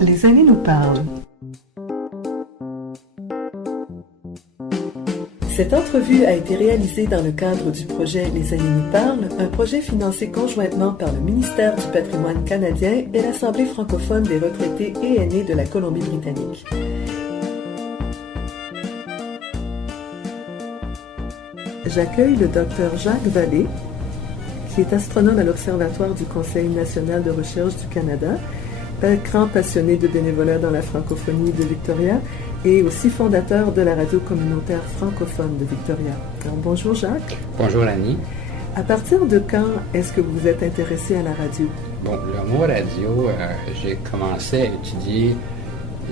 Les années nous parlent. Cette entrevue a été réalisée dans le cadre du projet Les années nous parlent, un projet financé conjointement par le ministère du Patrimoine canadien et l'Assemblée francophone des retraités et aînés de la Colombie-Britannique. J'accueille le Dr Jacques Vallée, qui est astronome à l'Observatoire du Conseil national de recherche du Canada, grand passionné de bénévolat dans la francophonie de Victoria et aussi fondateur de la radio communautaire francophone de Victoria. Alors, bonjour Jacques. Bonjour Annie. À partir de quand est-ce que vous êtes intéressé à la radio? Bon, le mot radio, j'ai commencé à étudier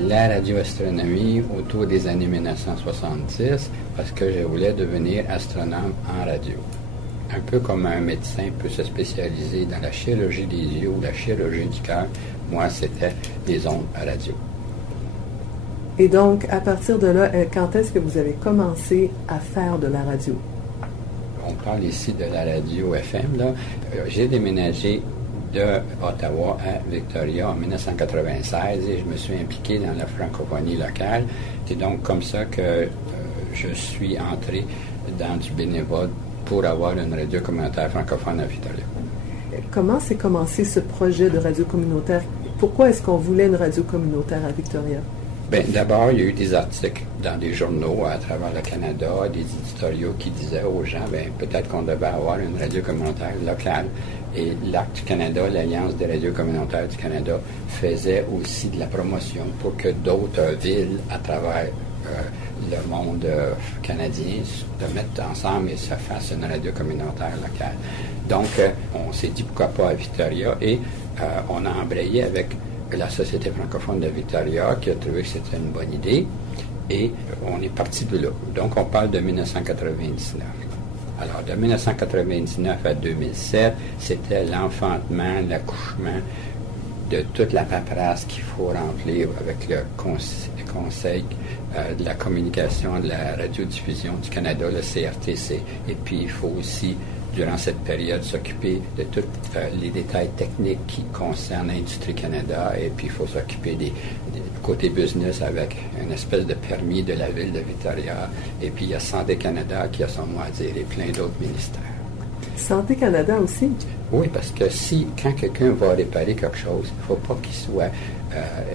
la radioastronomie autour des années 1970 parce que je voulais devenir astronome en radio. Un peu comme un médecin peut se spécialiser dans la chirurgie des yeux ou la chirurgie du cœur, moi, c'était des ondes à radio. Et donc, à partir de là, quand est-ce que vous avez commencé à faire de la radio? On parle ici de la radio FM, là. J'ai déménagé de Ottawa à Victoria en 1996 et je me suis impliqué dans la francophonie locale. C'est donc comme ça que je suis entré dans du bénévole pour avoir une radio communautaire francophone à Victoria. Comment s'est commencé ce projet de radio communautaire? Pourquoi est-ce qu'on voulait une radio communautaire à Victoria? Bien, d'abord, il y a eu des articles dans des journaux à travers le Canada, des éditoriaux qui disaient aux gens, bien, peut-être qu'on devait avoir une radio communautaire locale. Et l'Arc du Canada, l'Alliance des radios communautaires du Canada, faisait aussi de la promotion pour que d'autres villes à travers le monde canadien se mettent ensemble et se fassent une radio communautaire locale. Donc, on s'est dit pourquoi pas à Victoria et on a embrayé avec la Société francophone de Victoria qui a trouvé que c'était une bonne idée et on est parti de là. Donc, on parle de 1999. Alors, de 1999 à 2007, c'était l'enfantement, l'accouchement de toute la paperasse qu'il faut remplir avec le Conseil de la communication de la radiodiffusion du Canada, le CRTC. Et puis, il faut aussi, durant cette période, s'occuper de tous les détails techniques qui concernent l'Industrie Canada. Et puis, il faut s'occuper des côté business avec une espèce de permis de la ville de Victoria. Et puis, il y a Santé Canada qui a son mot à dire et plein d'autres ministères. Santé Canada aussi? Oui, parce que quand quelqu'un va réparer quelque chose, il ne faut pas qu'il soit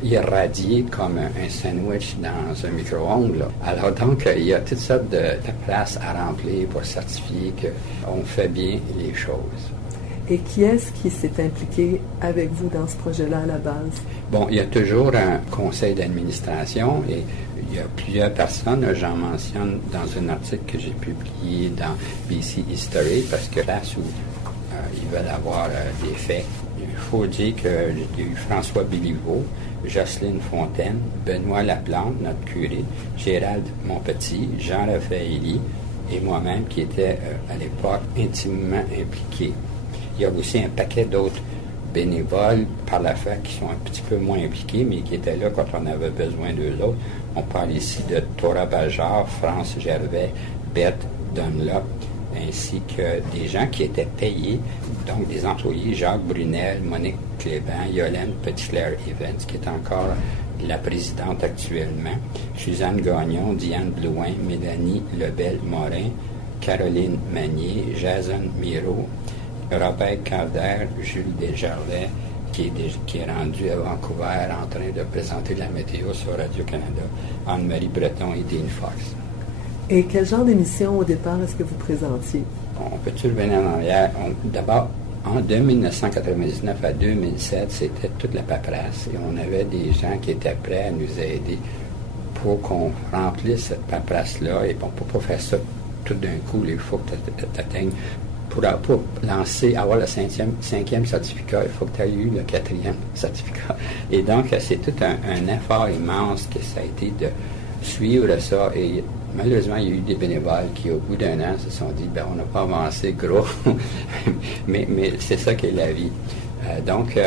irradié comme un sandwich dans un micro-ondes. Alors donc, il y a toutes sortes de places à remplir pour certifier qu'on fait bien les choses. Et qui est-ce qui s'est impliqué avec vous dans ce projet-là à la base? Bon, il y a toujours un conseil d'administration et il y a plusieurs personnes. J'en mentionne dans un article que j'ai publié dans BC History parce que là où ils veulent avoir des faits. Il faut dire qu'il y a eu François Béliveau, Jocelyne Fontaine, Benoît Laplante, notre curé, Gérald Montpetit, Jean Raffaelli et moi-même qui étais à l'époque intimement impliqués. Il y a aussi un paquet d'autres bénévoles par la fac qui sont un petit peu moins impliqués, mais qui étaient là quand on avait besoin d'eux autres. On parle ici de Tora Bajard, France Gervais, Bette Dunlop, ainsi que des gens qui étaient payés, donc des employés, Jacques Brunel, Monique Cléban, Yolène Petitclerc-Evans, qui est encore la présidente actuellement, Suzanne Gagnon, Diane Blouin, Mélanie Lebel-Morin, Caroline Magnier, Jason Miro, Robert Calder, Jules Desjardins, qui est rendu à Vancouver en train de présenter la météo sur Radio-Canada, Anne-Marie Breton et Dean Fox. Et quel genre d'émission au départ est-ce que vous présentiez? On peut-tu revenir en arrière? D'abord, de 1999 à 2007, c'était toute la paperasse et on avait des gens qui étaient prêts à nous aider pour qu'on remplisse cette paperasse-là. Et bon, pour ne pas faire ça tout d'un coup, il faut que tu atteignes. Pour lancer, avoir le cinquième certificat, il faut que tu aies eu le 4e certificat. Et donc, c'est tout un effort immense que ça a été de suivre ça. Et malheureusement, il y a eu des bénévoles qui, au bout d'un an, se sont dit, on n'a pas avancé gros, mais c'est ça qu'est la vie. Donc,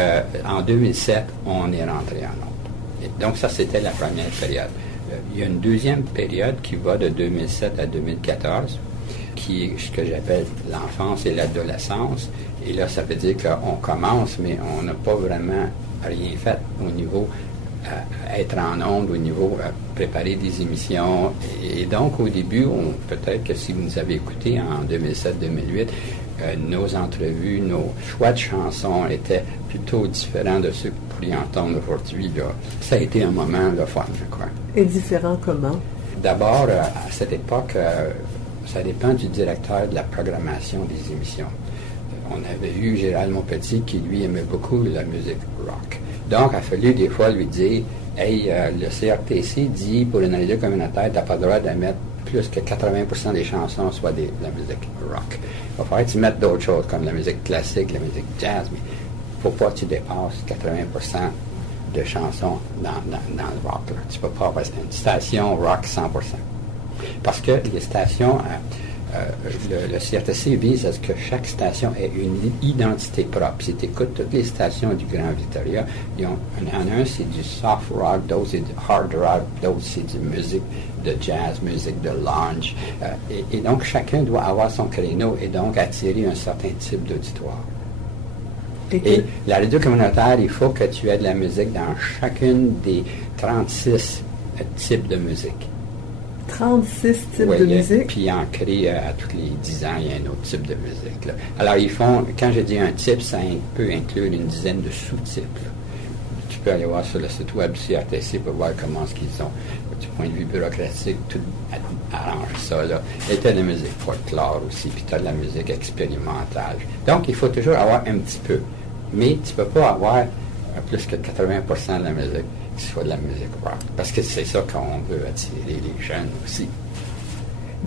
en 2007, on est rentré en ondes. Et donc, ça, c'était la première période. Il y a une deuxième période qui va de 2007 à 2014, qui est ce que j'appelle l'enfance et l'adolescence. Et là, ça veut dire qu'on commence, mais on n'a pas vraiment rien fait au niveau être en ondes, au niveau préparer des émissions. Et donc, au début, peut-être que si vous nous avez écouté en 2007-2008, nos entrevues, nos choix de chansons étaient plutôt différents de ceux que vous pourriez entendre aujourd'hui. Là. Ça a été un moment de fun, je crois. Et différent comment? D'abord, à cette époque, ça dépend du directeur de la programmation des émissions. On avait eu Gérald Montpetit qui, lui, aimait beaucoup la musique rock. Donc, il a fallu des fois lui dire « Hey, le CRTC dit pour une radio communautaire, tu n'as pas le droit de mettre plus que 80% des chansons soit de la musique rock. Il va falloir que tu mettes d'autres choses comme la musique classique, la musique jazz, mais il ne faut pas que tu dépasses 80% de chansons dans le rock. Là. Tu ne peux pas avoir une station rock 100%. Parce que les stations... le CRTC vise à ce que chaque station ait une identité propre. Si tu écoutes toutes les stations du Grand Victoria, il y en a un, c'est du soft rock, d'autres, c'est du hard rock, d'autres, c'est du musique de jazz, musique de lounge. Et donc, chacun doit avoir son créneau et donc attirer un certain type d'auditoire. Et la radio communautaire, il faut que tu aies de la musique dans chacune des 36 types de musique. 36 types de musique? Puis ils en créent à tous les 10 ans, il y a un autre type de musique. Là. Alors, ils font, quand je dis un type, ça peut inclure une dizaine de sous-types. Là. Tu peux aller voir sur le site web du CRTC pour voir comment ce qu'ils ont. Du point de vue bureaucratique, tout arrange ça. Là. Et tu as de la musique folklore aussi, puis tu as de la musique expérimentale. Donc, il faut toujours avoir un petit peu. Mais tu ne peux pas avoir plus que 80% de la musique qui soit de la musique rock. Parce que c'est ça qu'on veut attirer les jeunes aussi.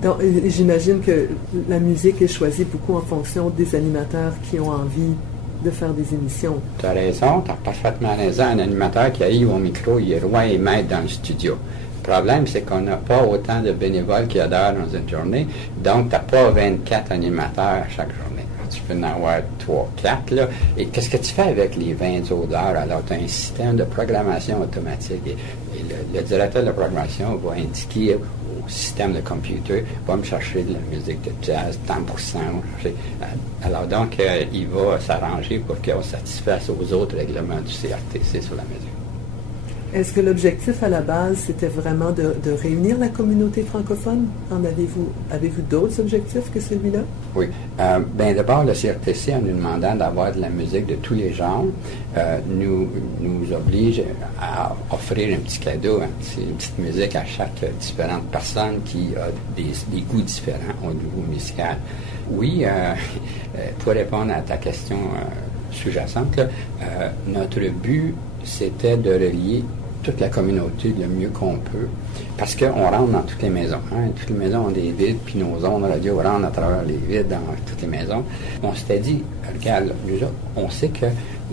Donc, j'imagine que la musique est choisie beaucoup en fonction des animateurs qui ont envie de faire des émissions. Tu as raison, tu as parfaitement raison. Un animateur qui arrive au micro, il est roi et maître dans le studio. Le problème, c'est qu'on n'a pas autant de bénévoles qu'il y a d'heures dans une journée. Donc, tu n'as pas 24 animateurs à chaque journée. Tu peux en avoir 3, 4. Là. Et qu'est-ce que tu fais avec les 20 autres heures? Alors, tu as un système de programmation automatique. Et le directeur de la programmation va indiquer au système de computer, va me chercher de la musique de jazz, tant pour cent. Alors, donc, il va s'arranger pour qu'on satisfasse aux autres règlements du CRTC sur la musique. Est-ce que l'objectif à la base, c'était vraiment de réunir la communauté francophone? Avez-vous d'autres objectifs que celui-là? Oui. Bien, d'abord, le CRTC, en nous demandant d'avoir de la musique de tous les genres, nous oblige à offrir un petit cadeau, une petite musique à chaque différente personne qui a des goûts différents au niveau musical. Oui, pour répondre à ta question sous-jacente, notre but, c'était de relier toute la communauté le mieux qu'on peut, parce qu'on rentre dans toutes les maisons. Hein? Toutes les maisons ont des vides, puis nos ondes radio rentrent à travers les vides dans toutes les maisons. On s'était dit, regarde, nous autres, on sait que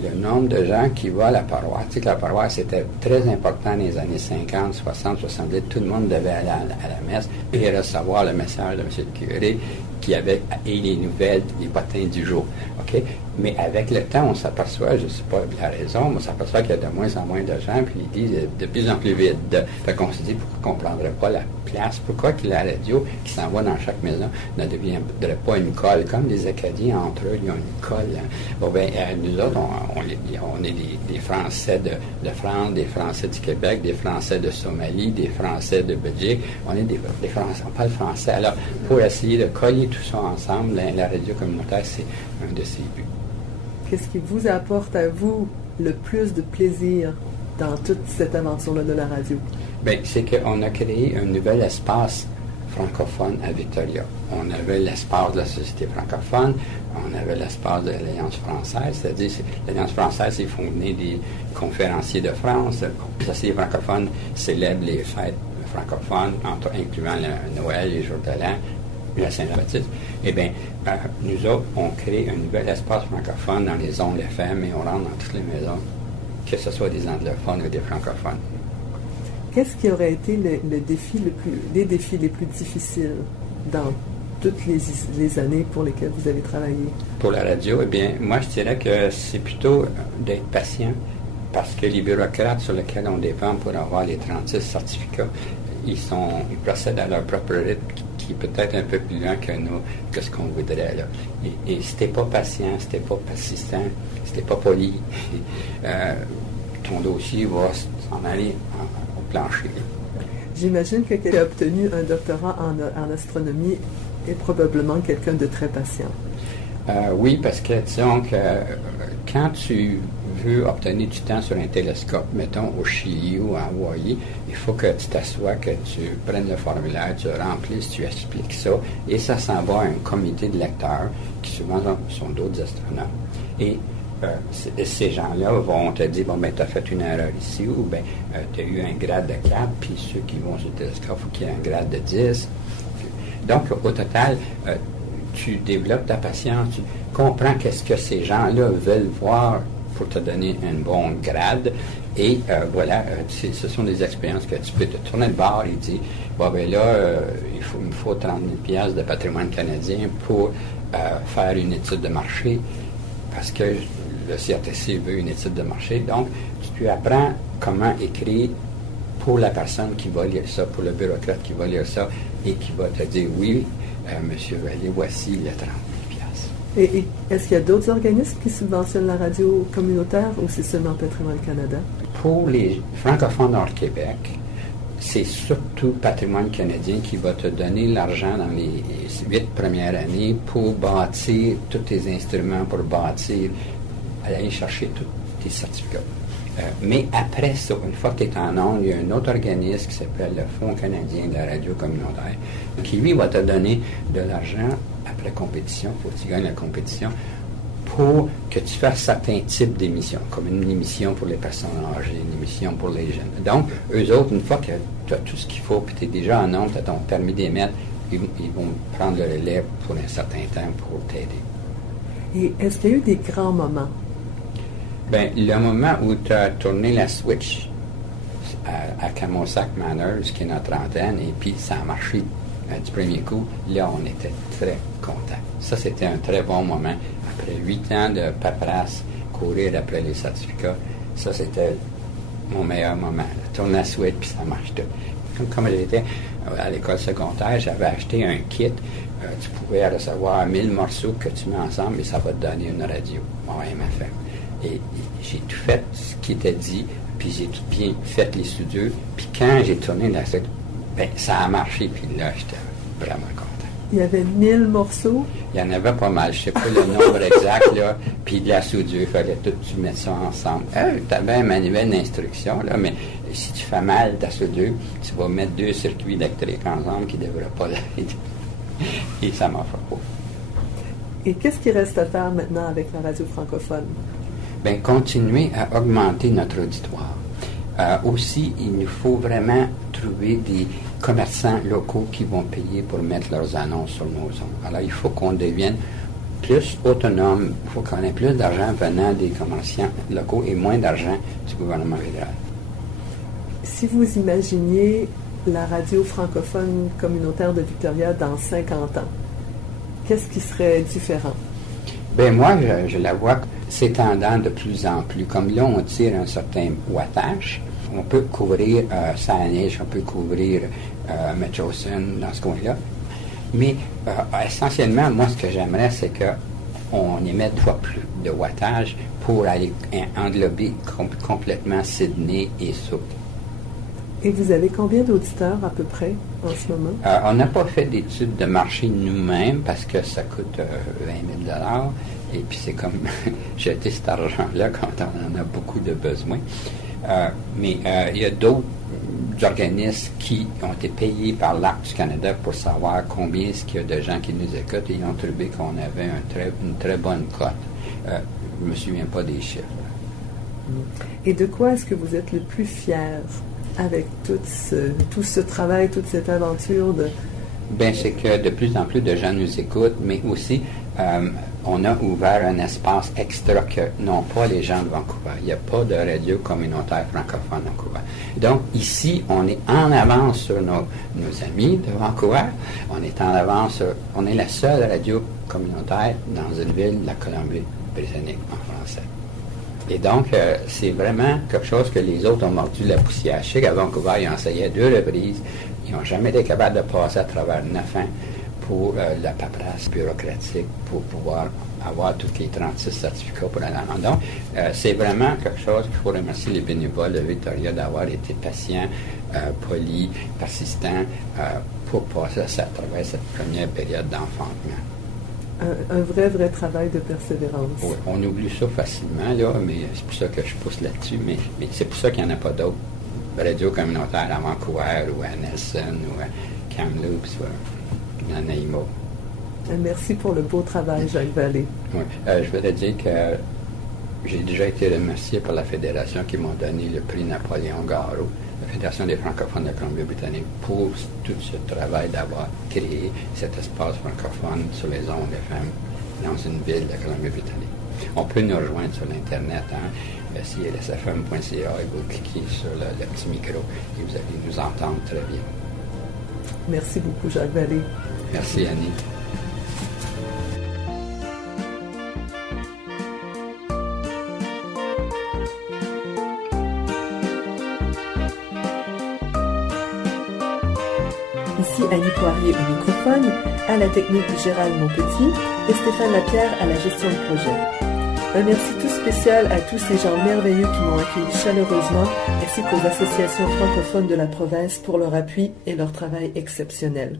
le nombre de gens qui vont à la paroisse, tu sais que la paroisse c'était très important dans les années 50, 60, 70, tout le monde devait aller à la messe et recevoir le message de M. le curé qui avait les nouvelles, les potins du jour. OK? Mais avec le temps, on s'aperçoit, je ne sais pas la raison, mais on s'aperçoit qu'il y a de moins en moins de gens, puis l'église est de plus en plus vide. Fait qu'on se dit, pourquoi qu'on ne prendrait pas la place? Pourquoi que la radio qui s'en va dans chaque maison ne deviendrait pas une colle? Comme les Acadiens, entre eux, ils ont une colle. Hein. Bon, bien, nous autres, on est des Français de France, des Français du Québec, des Français de Somalie, des Français de Belgique. On est des Français, on parle français. Alors, pour essayer de coller tout ça ensemble, la radio communautaire, c'est un de ses buts. Qu'est-ce qui vous apporte à vous le plus de plaisir dans toute cette aventure-là de la radio? Bien, c'est qu'on a créé un nouvel espace francophone à Victoria. On avait l'espace de la Société francophone, on avait l'espace de l'Alliance française, c'est-à-dire l'Alliance française, ils font venir des conférenciers de France. La Société francophone célèbre les fêtes francophones, incluant le Noël, les jours de l'an, la Saint-Jean-Baptiste. Eh bien, nous autres, on crée un nouvel espace francophone dans les ondes FM et on rentre dans toutes les maisons, que ce soit des anglophones ou des francophones. Qu'est-ce qui aurait été les défis les plus difficiles dans toutes les années pour lesquelles vous avez travaillé? Pour la radio, eh bien, moi, je dirais que c'est plutôt d'être patient, parce que les bureaucrates sur lesquels on dépend pour avoir les 36 certificats, ils procèdent à leur propre rythme qui est peut-être un peu plus lent que ce qu'on voudrait. Là. Et si t'es pas patient, si t'es pas persistant, si t'es pas poli, ton dossier va s'en aller au plancher. J'imagine que quelqu'un qui a obtenu un doctorat en astronomie est probablement quelqu'un de très patient. Oui, parce que disons que quand tu veux obtenir du temps sur un télescope, mettons au Chili ou à Hawaï, il faut que tu t'assoies, que tu prennes le formulaire, tu remplisses, tu expliques ça, et ça s'en va à un comité de lecteurs qui souvent sont d'autres astronomes. Et ces gens-là vont te dire, bon, ben, tu as fait une erreur ici, ou ben, tu as eu un grade de 4, puis ceux qui vont sur le télescope, il faut qu'il y ait un grade de 10. Donc, au total, tu développes ta patience, tu comprends qu'est-ce que ces gens-là veulent voir pour te donner un bon grade. Et voilà, ce sont des expériences que tu peux te tourner de bord et dire, bon, ben là, il me faut 30 000 piastres de patrimoine canadien pour faire une étude de marché, parce que le CRTC veut une étude de marché. Donc, tu apprends comment écrire pour la personne qui va lire ça, pour le bureaucrate qui va lire ça, et qui va te dire, oui, Monsieur Vallée, voici le 30 000 piastres. Et est-ce qu'il y a d'autres organismes qui subventionnent la radio communautaire ou c'est seulement Patrimoine Canada? Pour les francophones hors Québec, c'est surtout Patrimoine canadien qui va te donner l'argent dans les 8 premières années pour bâtir tous tes instruments, pour aller chercher tous tes certificats. Mais après ça, une fois que tu es en ondes, il y a un autre organisme qui s'appelle le Fonds canadien de la radio communautaire, qui lui va te donner de l'argent après compétition, il faut que tu gagnes la compétition, pour que tu fasses certains types d'émissions, comme une émission pour les personnes âgées, une émission pour les jeunes. Donc, eux autres, une fois que tu as tout ce qu'il faut, puis tu es déjà en ondes, tu as ton permis d'émettre, ils vont prendre le relais pour un certain temps pour t'aider. Et est-ce qu'il y a eu des grands moments? Bien, le moment où tu as tourné la switch à Camosac Manor, qui est notre antenne, et puis ça a marché du premier coup, là, on était très contents. Ça, c'était un très bon moment. Après 8 ans de paperasse, courir après les certificats, ça, c'était mon meilleur moment. Tourner la switch, puis ça marche tout. Comme j'étais à l'école secondaire, j'avais acheté un kit. Tu pouvais recevoir 1000 morceaux que tu mets ensemble et ça va te donner une radio, AM/FM. Et j'ai tout fait ce qui était dit, puis j'ai tout bien fait les soudures. Puis quand j'ai tourné la suite, ben ça a marché, puis là, j'étais vraiment content. Il y avait 1000 morceaux? Il y en avait pas mal, je ne sais pas le nombre exact, là, puis de la soudure, il fallait tout tu mettre ça ensemble. Tu avais un manuel d'instruction, là, mais si tu fais mal ta soudure, tu vas mettre 2 circuits électriques ensemble qui ne devraient pas l'aider. Et ça marche pas. Et qu'est-ce qui reste à faire maintenant avec la radio francophone? Bien, continuer à augmenter notre auditoire. Aussi, il nous faut vraiment trouver des commerçants locaux qui vont payer pour mettre leurs annonces sur nos ondes. Alors, il faut qu'on devienne plus autonome. Il faut qu'on ait plus d'argent venant des commerçants locaux et moins d'argent du gouvernement fédéral. Si vous imaginiez la radio francophone communautaire de Victoria dans 50 ans, qu'est-ce qui serait différent? Bien, moi, je la vois s'étendant de plus en plus. Comme là, on tire un certain wattage, on peut couvrir Saanich, on peut couvrir Metchosin dans ce coin-là. Mais essentiellement, moi, ce que j'aimerais, c'est qu'on émette 2 fois plus de wattage pour aller englober complètement Sydney et Sault. Et vous avez combien d'auditeurs à peu près en ce moment? On n'a pas fait d'études de marché nous-mêmes parce que ça coûte 20 000 $. Et puis c'est comme jeter cet argent-là quand on en a beaucoup de besoins. Mais il y a d'autres organismes qui ont été payés par l'Arc du Canada pour savoir combien est-ce qu'il y a de gens qui nous écoutent et ils ont trouvé qu'on avait une très bonne cote. Je ne me souviens pas des chiffres. Et de quoi est-ce que vous êtes le plus fier avec tout ce travail, toute cette aventure de... Bien, c'est que de plus en plus de gens nous écoutent, mais aussi on a ouvert un espace extra que n'ont pas les gens de Vancouver. Il n'y a pas de radio communautaire francophone à Vancouver. Donc, ici, on est en avance sur nos amis de Vancouver. On est en avance on est la seule radio communautaire dans une ville de la Colombie-Britannique en français. Et donc, c'est vraiment quelque chose que les autres ont mordu la poussière. Je sais qu'à Vancouver, ils ont essayé à 2 reprises Ils n'ont jamais été capables de passer à travers 9 ans pour la paperasse bureaucratique, pour pouvoir avoir tous les 36 certificats pour aller en Donc, c'est vraiment quelque chose qu'il faut remercier les bénévoles de Victoria d'avoir été patients, polis, persistants pour passer à travers cette première période d'enfantement. Un vrai travail de persévérance. Oui, on oublie ça facilement, là, mais c'est pour ça que je pousse là-dessus. Mais c'est pour ça qu'il n'y en a pas d'autres radios communautaires à Vancouver ou à Nelson ou à Kamloops ou à Nanaimo. Merci pour le beau travail, Jacques Vallée. Oui. Je voudrais dire que j'ai déjà été remercié par la Fédération qui m'a donné le prix Napoléon Garot, la Fédération des francophones de Colombie-Britannique, pour tout ce travail d'avoir créé cet espace francophone sur les ondes FM dans une ville de Colombie-Britannique. On peut nous rejoindre sur l'Internet, CLSFM.ca, et vous cliquez sur le petit micro et vous allez nous entendre très bien. Merci beaucoup, Jacques Vallée. Merci, Annie. Ici Annie Poirier au microphone, à la technique Gérald Monpetit et Stéphane Lapierre à la gestion de projet. Un merci tout spécial à tous ces gens merveilleux qui m'ont accueilli chaleureusement, ainsi qu'aux associations francophones de la province pour leur appui et leur travail exceptionnel.